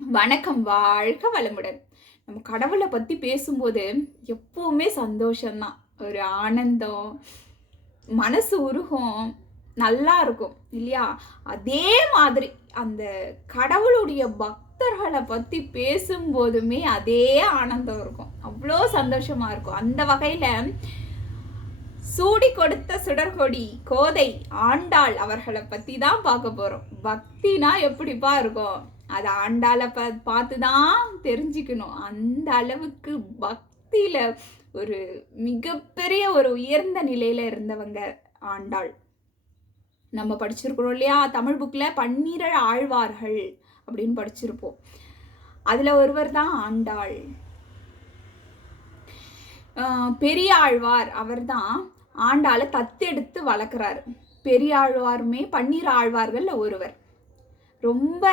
வணக்கம், வாழ்க வளமுடன். நம்ம கடவுளை பத்தி பேசும்போது எப்பவுமே சந்தோஷம்தான். ஒரு ஆனந்தம், மனசு உருகும், நல்லா இருக்கும் இல்லையா? அதே மாதிரி அந்த கடவுளுடைய பக்தர்களை பத்தி பேசும்போதுமே அதே ஆனந்தம் இருக்கும். அவ்வளோ சந்தோஷமா இருக்கும். அந்த வகையில சூடி கொடுத்த சுடர்கொடி கோதை ஆண்டாள் அவர்களை பத்தி தான் பார்க்க போறோம். பக்தினா எப்படிப்பா இருக்கும்? அதை ஆண்டாளை பார்த்து தான் தெரிஞ்சுக்கணும். அந்த அளவுக்கு பக்தியில ஒரு மிகப்பெரிய ஒரு உயர்ந்த நிலையில இருந்தவங்க ஆண்டாள். நம்ம படிச்சிருக்கிறோம் இல்லையா? தமிழ் புக்ல 12 ஆழ்வார்கள் அப்படின்னு படிச்சிருப்போம். அதுல ஒருவர் தான் ஆண்டாள். பெரியாழ்வார் அவர் தான் ஆண்டாளை தத்தெடுத்து வளர்க்குறாரு. பெரியாழ்வாருமே 12 ஆழ்வார்கள்ல ஒருவர். ரொம்ப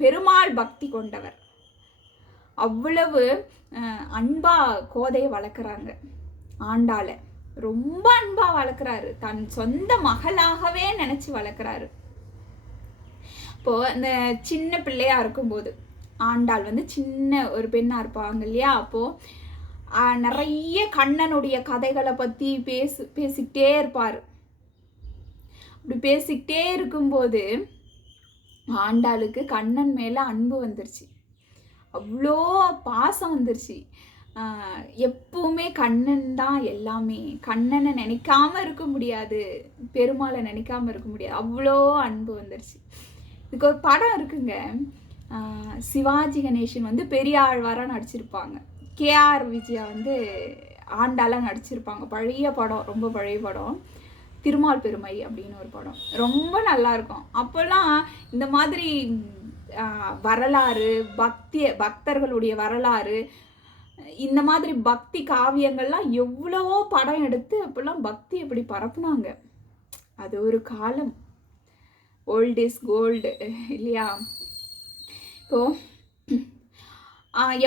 பெருமாள் பக்தி கொண்டவர். அவ்வளவு அன்பா கோதையை வளர்க்குறாங்க. ஆண்டாளை ரொம்ப அன்பா வளர்க்குறாரு. தன் சொந்த மகளாகவே நினைச்சு வளர்க்குறாரு. இப்போ இந்த சின்ன பிள்ளையா இருக்கும்போது ஆண்டாள் வந்து சின்ன ஒரு பெண்ணா இருப்பாங்க இல்லையா? அப்போ நிறைய கண்ணனுடைய கதைகளை பத்தி பேசிக்கிட்டே இருப்பார். அப்படி பேசிக்கிட்டே இருக்கும்போது ஆண்டாளுக்கு கண்ணன் மேல அன்பு வந்துருச்சு. அவ்வளோ பாசம் வந்துருச்சு. எப்பவுமே கண்ணன் தான் எல்லாமே. கண்ணனை நினைக்காம இருக்க முடியாது, பெருமாளை நினைக்காம இருக்க முடியாது. அவ்வளோ அன்பு வந்துருச்சு. இதுக்கு ஒரு படம் இருக்குங்க. சிவாஜி கணேசன் வந்து பெரியாழ்வாராக நடிச்சிருப்பாங்க. கேஆர் விஜயா வந்து ஆண்டாளாக நடிச்சிருப்பாங்க. பழைய படம், ரொம்ப பழைய படம். திருமால் பெருமை அப்படின்னு ஒரு படம், ரொம்ப நல்லா இருக்கும். அப்போல்லாம் இந்த மாதிரி வரலாறு, பக்தர்களுடைய வரலாறு, இந்த மாதிரி பக்தி காவியங்கள்லாம் எவ்வளவோ படம் எடுத்து அப்போல்லாம் பக்தி எப்படி பரப்புனாங்க. அது ஒரு காலம். ஓல்ட் இஸ் கோல்டு இல்லையா? இப்போ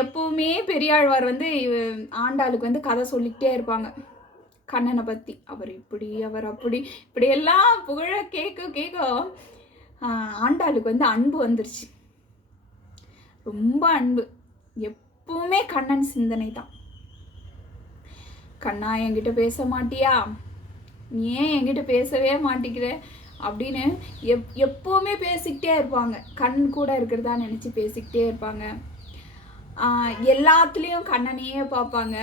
எப்பவுமே பெரியாழ்வார் வந்து ஆண்டாளுக்கு வந்து கதை சொல்லிக்கிட்டே இருப்பாங்க கண்ணனை பற்றி. அவர் இப்படி, அவர் அப்படி, இப்படியெல்லாம் புகழ கேட்க ஆண்டாளுக்கு வந்து அன்பு வந்துருச்சு. ரொம்ப அன்பு. எப்பவுமே கண்ணன் சிந்தனை தான். கண்ணா, என்கிட்ட பேச மாட்டியா? நீ ஏன் என்கிட்ட பேசவே மாட்டேங்கிற அப்படின்னு எப்பவுமே பேசிக்கிட்டே இருப்பாங்க. கண் கூட இருக்கிறதா நினச்சி பேசிக்கிட்டே இருப்பாங்க. எல்லாத்துலேயும் கண்ணனையே பார்ப்பாங்க.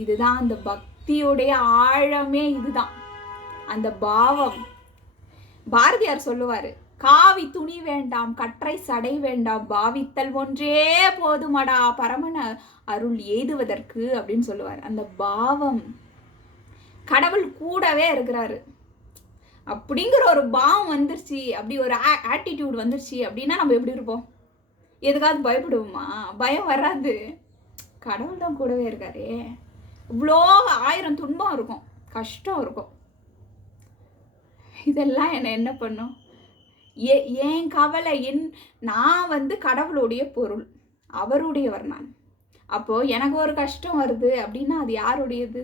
இதுதான் அந்த பக்தியுடைய ஆழமே. இதுதான் அந்த பாவம். பாரதியார் சொல்லுவாரு, காவி துணி வேண்டாம், கற்றை சடை வேண்டாம், பாவித்தல் ஒன்றே போதுமடா பரமன அருள் எய்துவதற்கு அப்படின்னு சொல்லுவார். அந்த பாவம், கடவுள் கூடவே இருக்கிறாரு அப்படிங்கிற ஒரு பாவம் வந்துருச்சு, அப்படி ஒரு ஆட்டிடியூட் வந்துருச்சு அப்படின்னா நம்ம எப்படி இருப்போம்? எதுக்காவது பயப்படுவோமா? பயம் வராது. கடவுள் தான் கூடவே இருக்காரே. இவ்வளோ 1000 துன்பம் இருக்கும், கஷ்டம் இருக்கும். இதெல்லாம் என்ன பண்ணும்? ஏன் கவலை? நான் வந்து கடவுளுடைய பொருள், அவருடையவர் நான். அப்போ எனக்கு ஒரு கஷ்டம் வருது அப்படின்னா அது யாருடையது?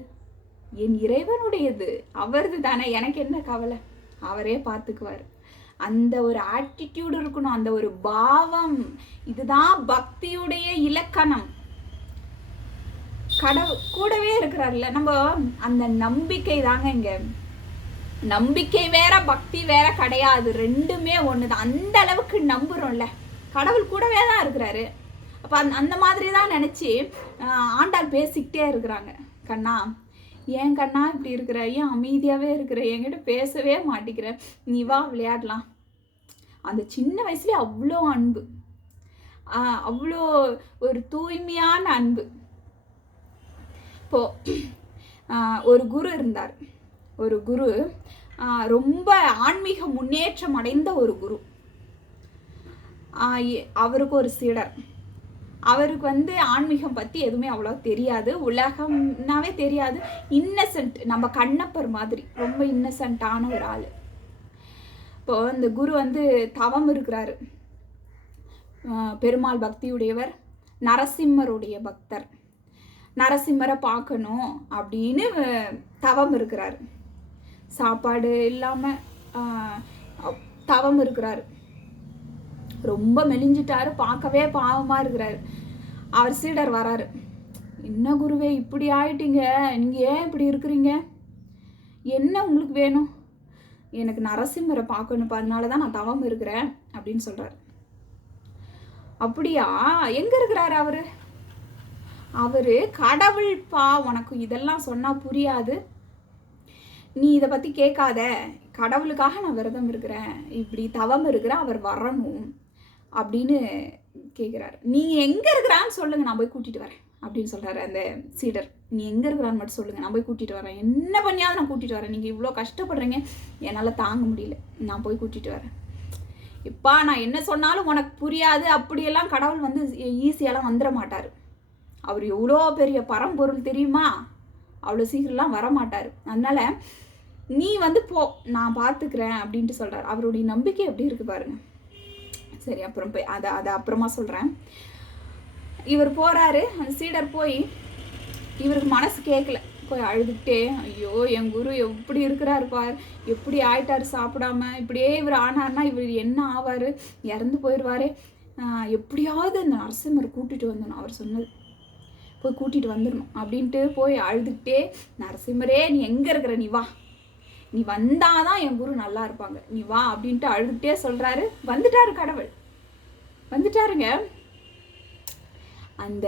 என் இறைவனுடையது, அவரது தானே. எனக்கு என்ன கவலை? அவரே பார்த்துக்குவார். அந்த ஒரு ஆட்டிடியூட் இருக்கணும், அந்த ஒரு பாவம். இதுதான் பக்தியுடைய இலக்கணம். கடவுள் கூடவே இருக்கிறார்ல. நம்ம அந்த நம்பிக்கை தாங்க இங்க. நம்பிக்கை வேற, பக்தி வேற கிடையாது. ரெண்டுமே ஒண்ணுதான். அந்த அளவுக்கு நம்புறோம்ல, கடவுள் கூடவே தான் இருக்கிறாரு. அப்ப அந்த மாதிரி தான் நினைச்சு ஆண்டாள் பேசிக்கிட்டே இருக்கிறாங்க. கண்ணா, ஏன் கண்ணா இப்படி இருக்கிற? ஏன் அமைதியாவே இருக்கிற? என்கிட்ட பேசவே மாட்டேங்கிற? நீ வா விளையாடலாம். அந்த சின்ன வயசுலேயே அவ்வளோ அன்பு, அவ்வளோ ஒரு தூய்மையான அன்பு. இப்போ ஒரு குரு இருந்தார். ஒரு குரு, ரொம்ப ஆன்மீக முன்னேற்றம் அடைந்த ஒரு குரு. அவருக்கு ஒரு சீடர். அவருக்கு வந்து ஆன்மீகம் பற்றி எதுவுமே அவ்வளோ தெரியாது, உலகம்னாவே தெரியாது. இன்னசென்ட், நம்ம கண்ணப்பர் மாதிரி ரொம்ப இன்னசென்ட்டான ஒரு ஆள். இப்போ இந்த குரு வந்து தவம் இருக்கிறாரு. பெருமாள் பக்தியுடையவர், நரசிம்மருடைய பக்தர். நரசிம்மரை பார்க்கணும் அப்படின்னு தவம் இருக்கிறாரு. சாப்பாடு இல்லாமல் தவம் இருக்கிறாரு. ரொம்ப மெலிஞ்சிட்டாரு, பார்க்கவே பாவமாக இருக்கிறாரு. அவர் சீடர் வராரு. என்ன குருவே இப்படி ஆயிட்டீங்க, நீங்கள் ஏன் இப்படி இருக்கிறீங்க, என்ன உங்களுக்கு வேணும்? எனக்கு நரசிம்மரை பார்க்கணுப்பா, அதனால தான் நான் தவம் இருக்கிறேன் அப்படின்னு சொல்கிறார். அப்படியா, எங்கே இருக்கிறாரு அவரு? அவரு கடவுள்ப்பா, உனக்கு இதெல்லாம் சொன்னால் புரியாது, நீ இதை பற்றி கேட்காத, கடவுளுக்காக நான் விரதம் இருக்கிறேன், இப்படி தவம் இருக்கிறேன், அவர் வரணும் அப்படின்னு கேட்குறாரு. நீங்கள் எங்கே இருக்கிறான்னு சொல்லுங்கள், நான் போய் கூட்டிகிட்டு வரேன் அப்படின்னு சொல்கிறாரு அந்த சீடர். நீ எங்கே இருக்கிறான்னு மட்டும் சொல்லுங்கள், நான் போய் கூட்டிகிட்டு வரேன், என்ன பண்ணியாவது நான் கூட்டிகிட்டு வரேன், நீங்கள் இவ்வளோ கஷ்டப்படுறீங்க, என்னால் தாங்க முடியல, நான் போய் கூட்டிகிட்டு வரேன். இப்பா நான் என்ன சொன்னாலும் உனக்கு புரியாது, அப்படியெல்லாம் கடவுள் வந்து ஈஸியாலாம் வந்துட மாட்டார். அவர் எவ்வளோ பெரிய பரம்பொருள் தெரியுமா, அவ்வளோ சீக்கிரம்லாம் வரமாட்டார். அதனால் நீ வந்து போ, நான் பார்த்துக்கிறேன் அப்படின்ட்டு சொல்கிறார். அவருடைய நம்பிக்கை எப்படி இருக்குது பாருங்கள். சரி, அப்புறம் போய் அதை அப்புறமா சொல்கிறேன். இவர் போகிறாரு, அந்த சீடர் போய் இவருக்கு மனசு கேட்கல, போய் அழுதுகிட்டே, ஐயோ என் குரு எப்படி இருக்கிறாரு பார், எப்படி ஆயிட்டார் சாப்பிடாம, இப்படியே இவர் ஆனார்னா இவர் என்ன ஆவார், இறந்து போயிடுவார், எப்படியாவது அந்த நரசிம்மரை கூட்டிகிட்டு வந்துடணும், அவர் சொன்னது போய் கூட்டிகிட்டு வந்துடணும் அப்படின்ட்டு போய் அழுதுகிட்டே, நரசிம்மரே நீ எங்கே இருக்கிற, நீ வா, நீ வந்தாதான் என் குரு நல்லா இருப்பாங்க, நீ வா அப்படின்ட்டு அழுதுகிட்டே சொல்கிறாரு. வந்துட்டாரு, கடவுள் வந்துட்டாருங்க. அந்த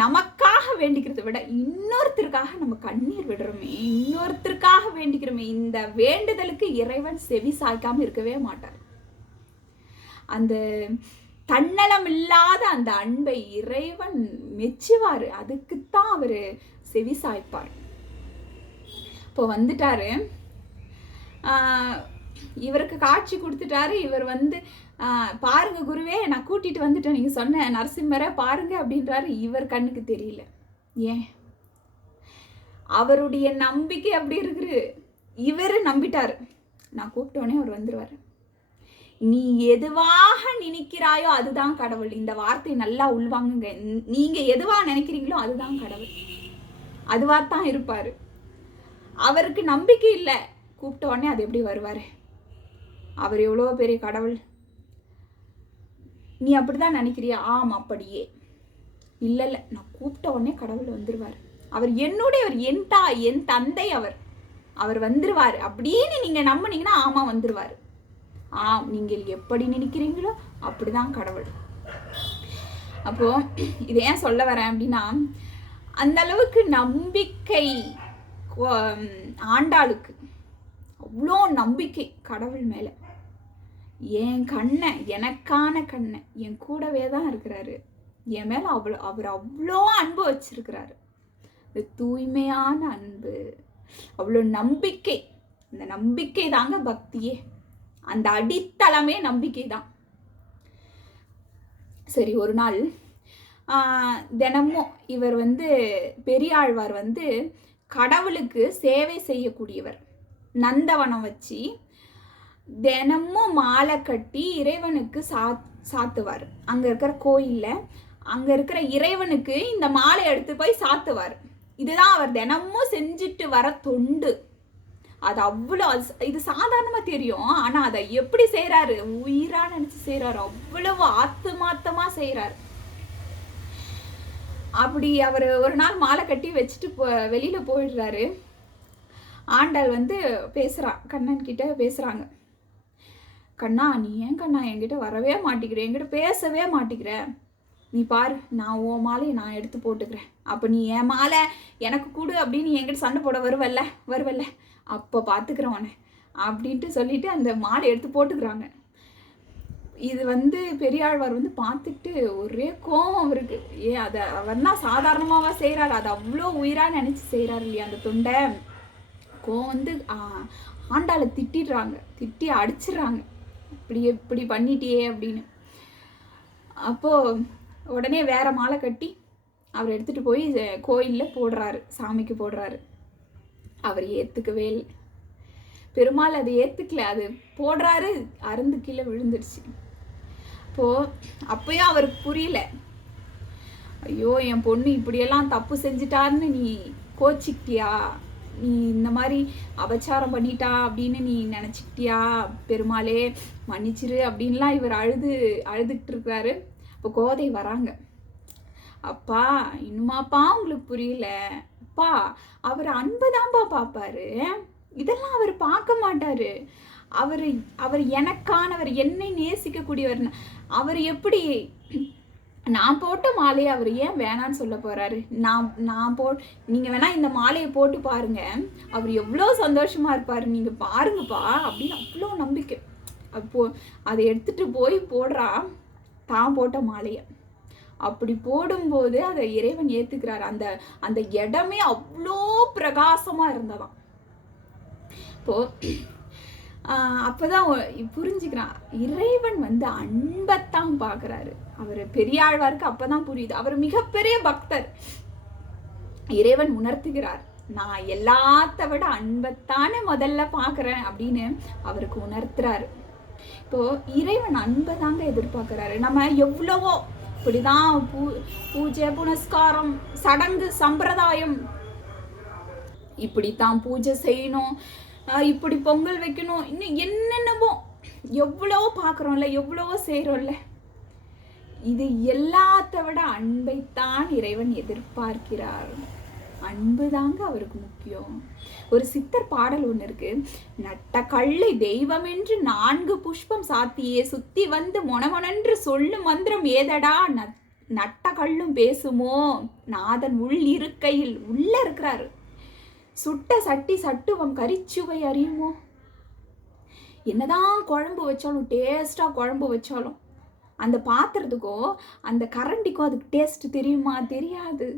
நமக்காக வேண்டிக்கிறத விட இன்னொருத்தருக்காக நம்ம கண்ணீர் விடுறோமே, இன்னொருத்தருக்காக வேண்டிக்கிறோமே, இந்த வேண்டுதலுக்கு இறைவன் செவி சாய்க்காம இருக்கவே மாட்டார். அந்த தன்னலம் இல்லாத அந்த அன்பை இறைவன் மெச்சுவார், அதுக்குத்தான் அவர் செவி சாய்ப்பார். இப்போ வந்துட்டாரு, இவருக்கு காட்சி கொடுத்துட்டாரு. இவர் வந்து பாருங்க குருவே, நான் கூட்டிட்டு வந்துட்டேன், நீங்கள் சொன்ன நரசிம்மரை பாருங்க அப்படின்றாரு. இவர் கண்ணுக்கு தெரியல. ஏன்? அவருடைய நம்பிக்கை அப்படி இருக்குது. இவர் நம்பிட்டாரு, நான் கூப்பிட்டோன்னே அவர் வந்துடுவார். நீ எதுவாக நினைக்கிறாயோ அதுதான் கடவுள். இந்த வார்த்தை நல்லா உள்வாங்குங்க. நீங்க எதுவாக நினைக்கிறீங்களோ அதுதான் கடவுள், அதுவாகத்தான் இருப்பார். அவருக்கு நம்பிக்கை இல்லை, கூப்பிட்ட உடனே அது எப்படி வருவார்? அவர் எவ்வளோ பெரிய கடவுள். நீ அப்படிதான் நினைக்கிறியா? ஆமாம், அப்படியே. இல்லை இல்லை, நான் கூப்பிட்ட உடனே கடவுள் வந்துடுவார். அவர் என்னுடையவர், என் தாய், என் தந்தை, அவர் வந்துடுவார் அப்படின்னு நீங்கள் நம்பினீங்கன்னா ஆமாம் வந்துடுவார். நீங்கள் எப்படி நினைக்கிறீங்களோ அப்படிதான் கடவுள். அப்போ இதை ஏன் சொல்ல வரேன் அப்படின்னா, அந்த அளவுக்கு நம்பிக்கை ஆண்டாளுக்கு, அவ்வளோ நம்பிக்கை கடவுள் மேலே. என் கண்ணை, எனக்கான கண்ணை, என் கூடவே தான் இருக்கிறாரு, என் மேலே அவர் அவ்வளோ அன்பு வச்சிருக்கிறாரு. இது தூய்மையான அன்பு, அவ்வளோ நம்பிக்கை. இந்த நம்பிக்கை தாங்க பக்தியே, அந்த அடித்தளமே நம்பிக்கை தான். சரி, ஒரு நாள் தினமும் இவர் வந்து பெரியாழ்வார் வந்து கடவுளுக்கு சேவை செய்யக்கூடியவர். நந்தவனம் வச்சு தினமும் மாலை கட்டி இறைவனுக்கு சாத்துவார். அங்கே இருக்கிற கோயிலில் அங்கே இருக்கிற இறைவனுக்கு இந்த மாலை எடுத்து போய் சாத்துவார். இதுதான் அவர் தினமும் செஞ்சுட்டு வர தொண்டு. அது அவ்வளோ, இது சாதாரணமாக தெரியும், ஆனால் அதை எப்படி செய்கிறாரு, உயிராக நினச்சி செய்கிறாரு, அவ்வளவு ஆத்துமாத்தமாக செய்கிறாரு. அப்படி அவர் ஒரு நாள் மாலை கட்டி வச்சுட்டு வெளியில் போயிடுறாரு. ஆண்டாள் வந்து கண்ணன் கிட்ட பேசுகிறாங்க. கண்ணா, நீ ஏன் கண்ணா என்கிட்ட வரவே மாட்டேங்கிற, என்கிட்ட பேசவே மாட்டேங்கிற, நீ பாரு, நான் உன் மாலையை நான் எடுத்து போட்டுக்கிறேன், அப்போ நீ என் மாலை எனக்கு கொடு அப்படின்னு என்கிட்ட சண்டை போட வருவல்ல, அப்போ பார்த்துக்கிறவனே அப்படின்ட்டு சொல்லிட்டு அந்த மாலை எடுத்து போட்டுக்கிறாங்க. இது வந்து பெரியாழ்வார் வந்து பார்த்துக்கிட்டு ஒரே கோவம் அவருக்கு. அதை அவர்னா சாதாரணமாக செய்கிறாரு, அது அவ்வளோ உயிராக நினச்சி செய்கிறாரு இல்லையா அந்த தொண்டை. கோவம் வந்து ஆண்டாளை திட்டிடுறாங்க, திட்டி அடிச்சிடுறாங்க, இப்படி பண்ணிட்டியே அப்படின்னு. அப்போது உடனே வேற மாலை கட்டி அவர் எடுத்துகிட்டு போய் கோயிலில் போடுறாரு, சாமிக்கு போடுறாரு. அவர் ஏற்றுக்கவே இல்லை, பெருமாள் அதை ஏற்றுக்கல, அது போடுறாரு, அருந்து கீழே விழுந்துடுச்சு. அப்போயும் அவருக்கு புரியல, ஐயோ என் பொண்ணு இப்படியெல்லாம் தப்பு செஞ்சிட்டாருன்னு நீ கோச்சிக்கிட்டியா, நீ இந்த மாதிரி அபச்சாரம் பண்ணிட்டா அப்படின்னு நீ நினச்சிக்கிட்டியா, பெருமாளே மன்னிச்சிரு அப்படின்லாம் இவர் அழுதுகிட்டு இருக்கிறாரு. இப்போ கோதை வராங்க. அப்பா இன்னுமாப்பா உங்களுக்கு புரியல? அப்பா அவர் அன்புதான்ப்பா பார்ப்பாரு, இதெல்லாம் அவர் பார்க்க மாட்டாரு. அவர் எனக்கானவர், என்னை நேசிக்கக்கூடியவர். அவர் எப்படி நான் போட்ட மாலையை அவர் ஏன் வேணான்னு சொல்ல போறாரு? நான் நீங்க வேணா இந்த மாலையை போட்டு பாருங்க, அவர் எவ்வளோ சந்தோஷமா இருப்பாரு, நீங்க பாருங்கப்பா அப்படின்னு அவ்வளோ நம்பிக்கை. அப்போ அதை எடுத்துட்டு போய் போடுறா தான் போட்ட மாலையை. அப்படி போடும்போது அதை இறைவன் ஏத்துக்கிறாரு. அந்த இடமே அவ்வளோ பிரகாசமா இருந்ததாம். இப்போ அப்பதான் புரிஞ்சுக்கிறான், இறைவன் அன்பைத்தான் பார்க்குறாரு. அவர் பெரியாழ்வாருக்கு அப்பதான் புரியுது. அவர் மிகப்பெரிய பக்தர். இறைவன் உணர்த்துகிறார், நான் எல்லாத்த விட அன்பைத்தானே முதல்ல பார்க்குறேன் அப்படின்னு அவருக்கு உணர்த்துறாரு. இப்போ இறைவன் அன்பை தாங்க எதிர்பார்க்கிறாரு. நம்ம எவ்வளவோ இப்படிதான் பூஜை புனஸ்காரம் சடங்கு சம்பிரதாயம், இப்படித்தான் பூஜை செய்யணும், இப்படி பொங்கல் வைக்கணும், இன்னும் என்னென்னமோ எவ்வளவோ பார்க்குறோம்ல, எவ்வளவோ செய்கிறோம்ல. இது எல்லாத்த விட அன்பைத்தான் இறைவன் எதிர்பார்க்கிறார். அன்பு தாங்க அவருக்கு முக்கியம். ஒரு சித்தர் பாடல் ஒன்று இருக்கு, நட்ட கள்ளை தெய்வம் என்று 4 புஷ்பம் சாத்தியே சுத்தி வந்து மொனமொனன்று சொல்லும் மந்திரம் ஏதடா, நட்ட கள்ளும் பேசுமோ, நாதன் உள் இருக்கையில் உள்ள இருக்கிறாரு, சுட்ட சட்டி சட்டுவம் கரிச்சுவை அறியுமோ. என்னதான் குழம்பு வச்சாலும், டேஸ்டா குழம்பு வச்சாலும், அந்த பாத்திரத்துக்கோ அந்த கரண்டிக்கோ அதுக்கு டேஸ்ட் தெரியுமா? தெரியாது.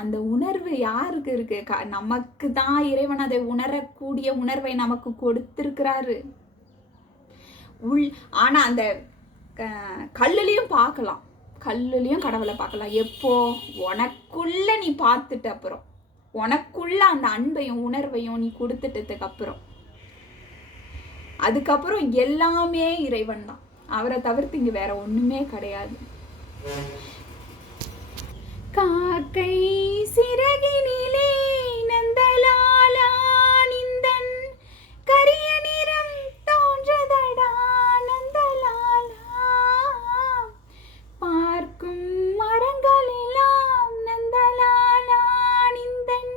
அந்த உணர்வு யாருக்கு இருக்கு? நமக்கு தான் இறைவன் அதை உணரக்கூடிய உணர்வை நமக்கு கொடுத்திருக்கிறாரு. ஆனா அந்த கல்லுலையும் பார்க்கலாம், கல்லுலையும் கடவுளை பார்க்கலாம். எப்போ? உனக்குள்ள நீ பார்த்துட்ட அப்புறம், உனக்குள்ள அந்த அன்பையும் உணர்வையும் நீ கொடுத்துட்டதுக்கு அப்புறம், அதுக்கப்புறம் எல்லாமே இறைவன் தான். அவரை தவிர்த்து இங்க வேற ஒண்ணுமே கிடையாது. காக்கை சிறகினிலே நந்தலாலா நிந்தன் கரிய நிறம் தோன்றதடா நந்தலாலா, பார்க்கும் மரங்களெல்லாம் நந்தலாலா நிந்தன்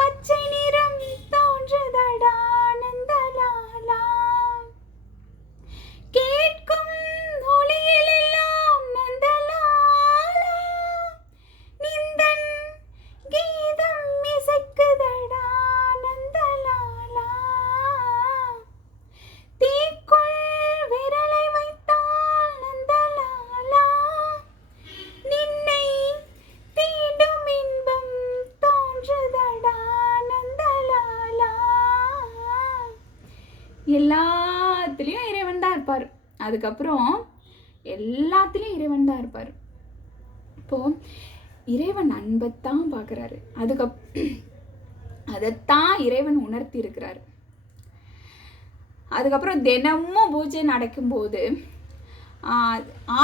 பச்சை நிறம் தோன்றதடா நந்தலாலா, கேட்கும் ஒளியிலெல்லாம் நந்தலாலா நிந்தன் கீதம் இசைக்குதடா நந்தலாலா, தீக்குள் விரலை வைத்தால் நந்தலாலா நின்னை தீண்டும் இன்பம் தோன்றுதடா நந்தலாலா. எல்லாத்துலேயும் இறைவன் தான் இருப்பார். அதுக்கப்புறம் எல்லாத்துலேயும் இறைவன் தான் இருப்பார். இப்போ இறைவன் அன்பைத்தான் பார்க்குறாரு. அதைத்தான் இறைவன் உணர்த்தி இருக்கிறாரு. அதுக்கப்புறம் தினமும் பூஜை நடக்கும்போது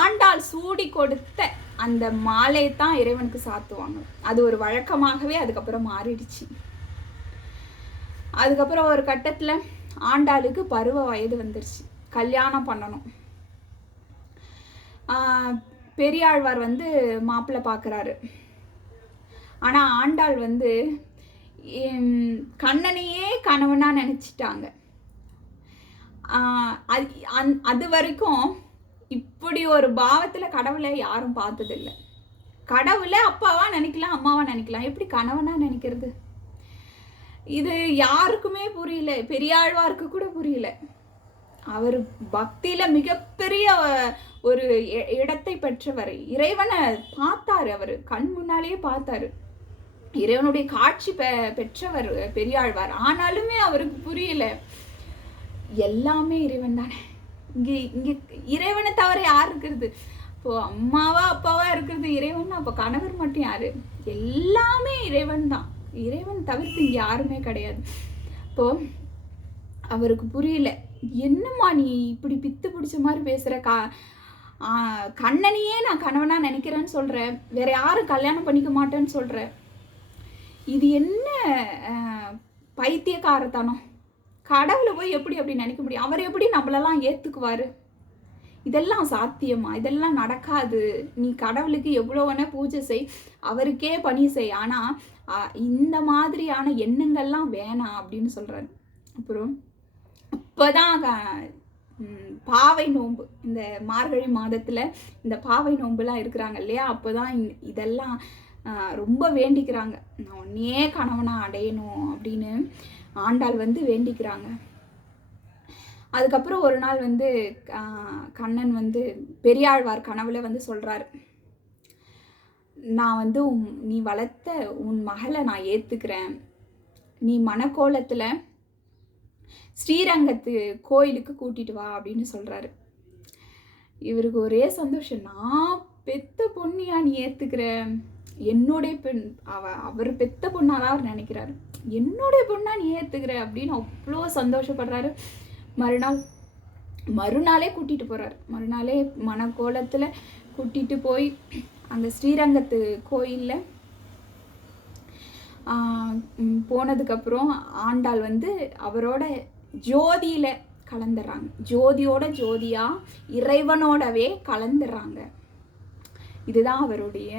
ஆண்டாள் சூடி கொடுத்த அந்த மாலையை தான் இறைவனுக்கு சாத்துவாங்க. அது ஒரு வழக்கமாகவே அதுக்கப்புறம் மாறிடுச்சு. அதுக்கப்புறம் ஒரு கட்டத்தில் ஆண்டாளுக்கு பருவ வயது வந்துருச்சு, கல்யாணம் பண்ணணும். பெரியாழ்வார் மாப்பிள்ளை பார்க்குறாரு. ஆனால் ஆண்டாள் கண்ணனையே கணவனாக நினச்சிட்டாங்க. அது வரைக்கும் இப்படி ஒரு பாவத்தில் கடவுளை யாரும் பார்த்ததில்லை. கடவுளை அப்பாவா நினைக்கலாம், அம்மாவா நினைக்கலாம், எப்படி கணவனா நினைக்கிறது? இது யாருக்குமே புரியல, பெரியாழ்வாருக்கு கூட புரியல. அவர் பக்தியில மிகப்பெரிய ஒரு இடத்தை பெற்றவர். இறைவனை பார்த்தாரு, அவர் கண் முன்னாலேயே பார்த்தாரு. இறைவனுடைய காட்சி பெற்றவர் பெரியாழ்வார். ஆனாலுமே அவருக்கு புரியல, எல்லாமே இறைவன் தானே. இங்க இறைவனை தவிர யார் இருக்கிறது? இப்போ அம்மாவா அப்பாவா இருக்கிறது இறைவன், அப்போ கணவர் மட்டும் யாரு? எல்லாமே இறைவன் தான். இறைவன் தவிர்த்து இங்க யாருமே கிடையாது. இப்போ அவருக்கு புரியல, என்னம்மா நீ இப்படி பித்து பிடிச்ச மாதிரி பேசுற, கண்ணனையே நான் கணவனா நினைக்கிறேன்னு சொல்ற, வேற யாரும் கல்யாணம் பண்ணிக்க மாட்டேன்னு சொல்ற, இது என்ன பைத்தியக்காரத்தனம். கடவுளை போய் எப்படி அப்படி நினைக்க முடியும்? அவர் எப்படி நம்மளெல்லாம் ஏற்றுக்குவார்? இதெல்லாம் சாத்தியமா? இதெல்லாம் நடக்காது. நீ கடவுளுக்கு எவ்வளோ வேணா பூஜை செய், அவருக்கே பணி செய், ஆனால் இந்த மாதிரியான எண்ணங்கள்லாம் வேணாம் அப்படின்னு சொல்கிறாரு. அப்புறம் அப்போதான் பாவை நோன்பு, இந்த மார்கழி மாதத்தில் இந்த பாவை நோன்புலாம் இருக்கிறாங்க இல்லையா, அப்போ தான் இதெல்லாம் ரொம்ப வேண்டிக்கிறாங்க. நான் உன்னையே கணவனாக அடையணும் அப்படின்னு ஆண்டாள் வந்து வேண்டிக்கிறாங்க. அதுக்கப்புறம் ஒரு நாள் வந்து கண்ணன் வந்து பெரியாழ்வார் கனவுல வந்து சொல்கிறாரு, நான் வந்து நீ வளர்த்த உன் மகளை நான் ஏற்றுக்கிறேன், நீ மணக்கோலத்தில் ஸ்ரீரங்கத்து கோயிலுக்கு கூட்டிட்டு வா அப்படின்னு சொல்கிறாரு. இவருக்கு ஒரே சந்தோஷம், நான் பெத்த பொண்ணியா நீ ஏற்றுக்கிற, என்னுடைய பெண், அவர் பெத்த பொண்ணாதான் அவர் நினைக்கிறாரு, என்னுடைய பொண்ணா நீ ஏற்றுக்கிற அப்படின்னு அவ்வளோ சந்தோஷப்படுறாரு. மறுநாளே கூட்டிகிட்டு போகிறார். மறுநாளே மணக்கோலத்தில் கூட்டிகிட்டு போய் அந்த ஸ்ரீரங்கத்து கோயிலில் போனதுக்கப்புறம் ஆண்டாள் வந்து அவரோட ஜோதியில் கலந்துடுறாங்க. ஜோதியோட ஜோதியாக இறைவனோடவே கலந்துடுறாங்க. இதுதான் அவருடைய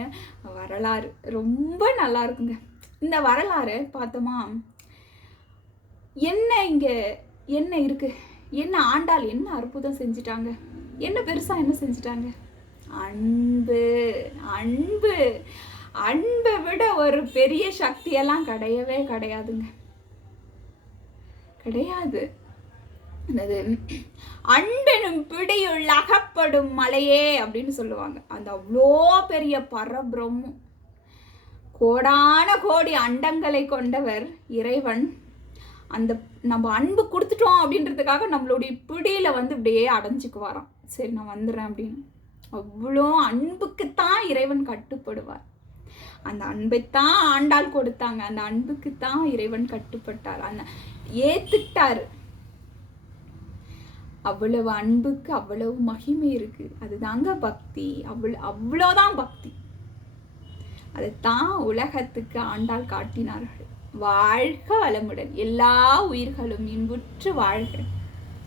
வரலாறு. ரொம்ப நல்லா இருக்குங்க இந்த வரலாறு. பார்த்தோமா, என்ன இங்கே என்ன இருக்குது, என்ன ஆண்டாள் என்ன அற்புதம் செஞ்சிட்டாங்க, என்ன பெருசாக என்ன செஞ்சிட்டாங்க? அன்பு. அன்பு அன்பை விட ஒரு பெரிய சக்தியெல்லாம் கிடையவே கிடையாதுங்க, கிடையாது. என்னது, அன்பெனும் பிடியுள் அகப்படும் மலையே அப்படின்னு சொல்லுவாங்க. அந்த அவ்வளோ பெரிய பரபிரம்மம், கோடான கோடி அண்டங்களை கொண்டவர் இறைவன். அந்த நம்ம அன்பு கொடுத்துட்டோம் அப்படின்றதுக்காக நம்மளுடைய பிடியில் வந்து இப்படியே அடைஞ்சிக்குவாராம். சரி நான் வந்துடுறேன் அப்படின்னு. அவ்வளோ அன்புக்குத்தான் இறைவன் கட்டுப்படுவார். அந்த அன்பைத்தான் ஆண்டாள் கொடுத்தாங்க, அந்த அன்புக்குத்தான் இறைவன் கட்டுப்பட்டார், அந்த ஏத்துக்கிட்டாரு. அவ்வளவு அன்புக்கு அவ்வளவு மகிமை இருக்கு. அதுதாங்க பக்தி. அவ்வளோதான் பக்தி. அதைத்தான் உலகத்துக்கு ஆண்டாள் காட்டினார்கள். வாழ்க வளமுடன். எல்லா உயிர்களும் இன்புற்று வாழ்க.